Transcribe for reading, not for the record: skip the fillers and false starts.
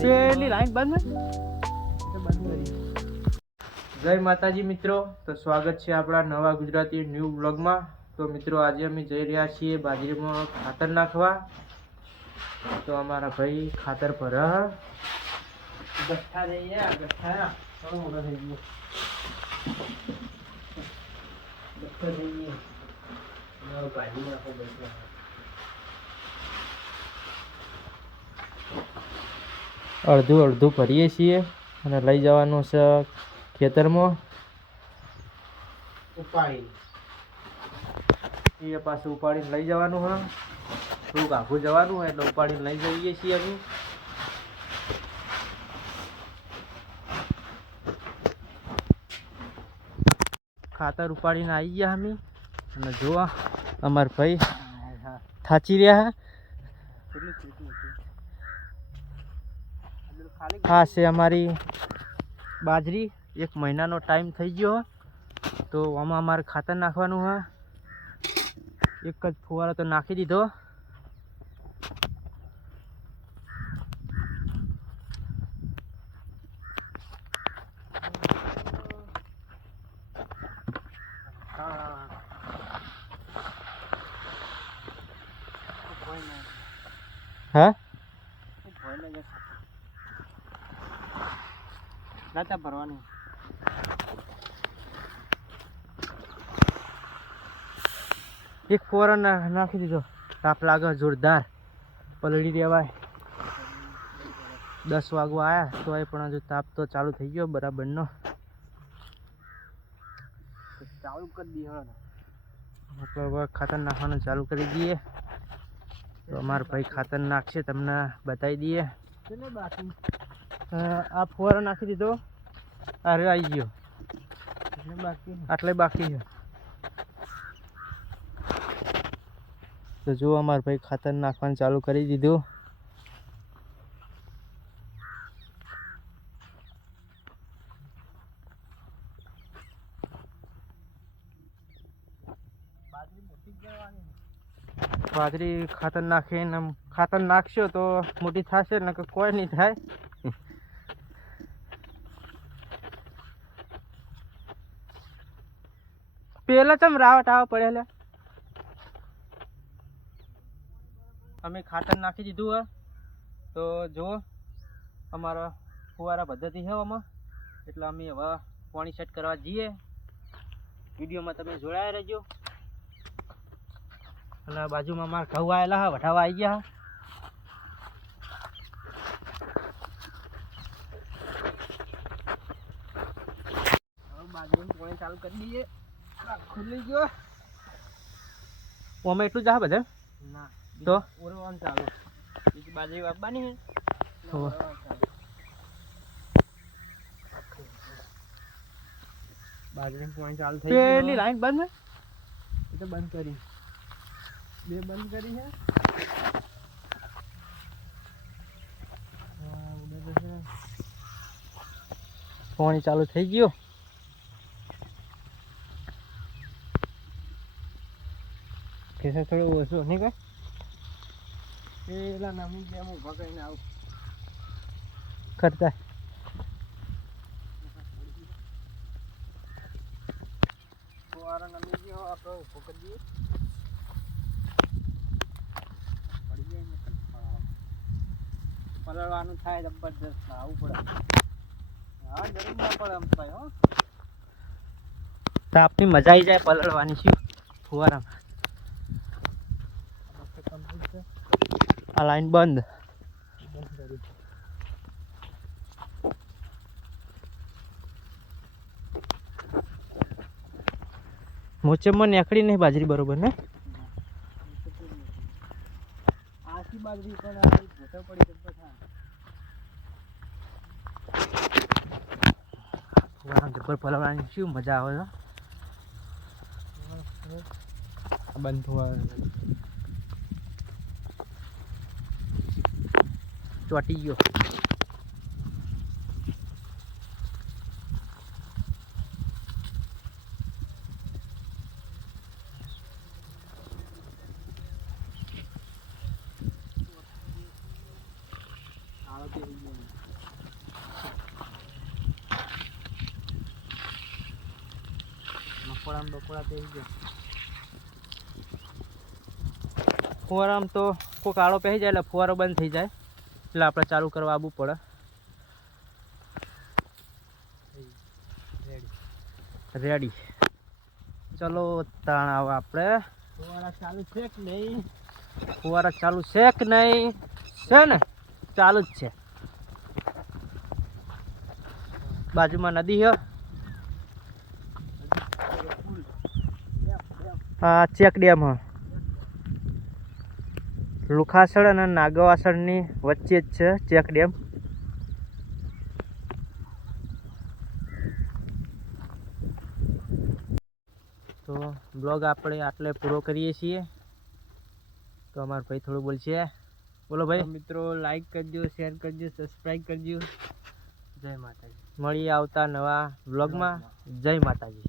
પેલી લાઈન બંધ જય માતાજી મિત્રો, તો સ્વાગત છે આપણા નવા ગુજરાતી ન્યૂ બ્લોગમાં। તો મિત્રો આજે અમે જઈ રહ્યા છીએ બાજરીમાં ખાતર નાખવા। તો અમારા ભાઈ ખાતર પર ગઠ્ઠા જઈએ ગઠ્ઠા થોડો મોટો થઈ ગયો ગઠ્ઠો જઈએ ભાજી નાખો બસ અડધું અડધું ભરીએ છીએ અને લઈ જવાનું છે ખેતરમાં ઉપાડી એ પાછું ઉપાડીને લઈ જવાનું હોય થોડુંક આઘું જવાનું હોય એટલે ઉપાડીને લઈ જઈએ છીએ અમે। ખાતર ઉપાડીને આવી ગયા અમે અને જોવા અમારા ભાઈ થાચી રહ્યા હા છે અમારી બાજરી 1 મહિનાનો ટાઈમ થઈ ગયો તો આમાં અમારે ખાતર નાખવાનું હોય। એક જ ફુવારો તો નાખી દીધો હા રાતા ભરવાનું એક ફોર નાખી દીધો તાપ લાગે જોરદાર પલળી દેવાય 10 વાગવા આવ્યા તો પણ હજુ તાપ તો ચાલુ થઈ ગયો બરાબરનો ચાલુ કરી દઈએ મતલબ ખાતર નાખવાનું ચાલુ કરી દઈએ તો અમારા ભાઈ ખાતર નાખશે તમને બતાવી દઈએ બાકી આ ફુવારો નાખી દીધો અરે આવી ગયો આટલે બાકી છે તો જો અમારા ભાઈ ખાતર નાખવાનું ચાલુ કરી દીધું। બાજરી ખાતર નાખીને ખાતર નાખશો તો મોટી થશે ને કોઈ નહીં થાય। પેલા ચમ રાવટ આવવા પડે અમે ખાતર નાખી દીધું હોય તો જો અમારા ફુવારા પદ્ધતિ છે આમાં એટલે અમે હવે પાણી સેટ કરવા જઈએ। વિડીયોમાં તમે જોડાયા રહેજો અને બાજુમાં અમારા ઘઉં આવેલા હા વઢાવા આવી ગયા બાજુમાં પાણી ચાલુ કરી દઈએ ખુલ્લી ગયો અમે એટલું જ બધા ના તો ઓરવાનું ચાલુ બીજી બાજરી વાપવાની બાજરી પાણી ચાલુ થઈ પેલી લાઈન બંધ એ તો બંધ કરી બે બંધ કરી છે પાણી ચાલુ થઈ ગયો કેસે થોડું ઓછું નહીં કઈ પેલા નમી ગયા હું ભગાઈને આવું કરતા ફુવારો નમી ગયો આપણે ઉભો કરી દઈએ પડી જાય પલળવાનું થાય જબરદસ્ત આવું પડે હા જરૂર ના પડે આમ ભાઈ હો તાપની મજા આવી જાય પલળવાની શું ફુવારામાં આ લાઈન બંધ મોચેમાં નીકળી નહીં બાજરી બરોબર ને આખી બાજરી પણ ભોટા પડી જબર પલવવાની શું મજા આવે છે બંધ થવા ચોટી ગયો આળો ફુવારામાં બપોરા પહેરી જાય. ફુવારામાં તો કોઈ કાળો પહેરી જાય એટલે ફુવારો બંધ થઈ જાય એટલે આપણે ચાલુ કરવા આવવું પડે. રેડી ચલો તાણ આવો આપણે. ફુવારા ચાલુ છે કે નહીં? ફુવારા ચાલુ છે કે નહીં? છે ને, ચાલુ જ છે. બાજુમાં નદી છે. હા ચેક ડેમ હ લુખાસણ અને નાગવાસણની વચ્ચે જ છે ચેક ડેમ. તો બ્લોગ આપણે આટલે પૂરો કરીએ છીએ. તો અમારા ભાઈ થોડું બોલશે. બોલો ભાઈ. મિત્રો લાઈક કરજો, શેર કરજો, સબસ્ક્રાઈબ કરજો. જય માતાજી. મળીએ આવતા નવા બ્લોગમાં. જય માતાજી.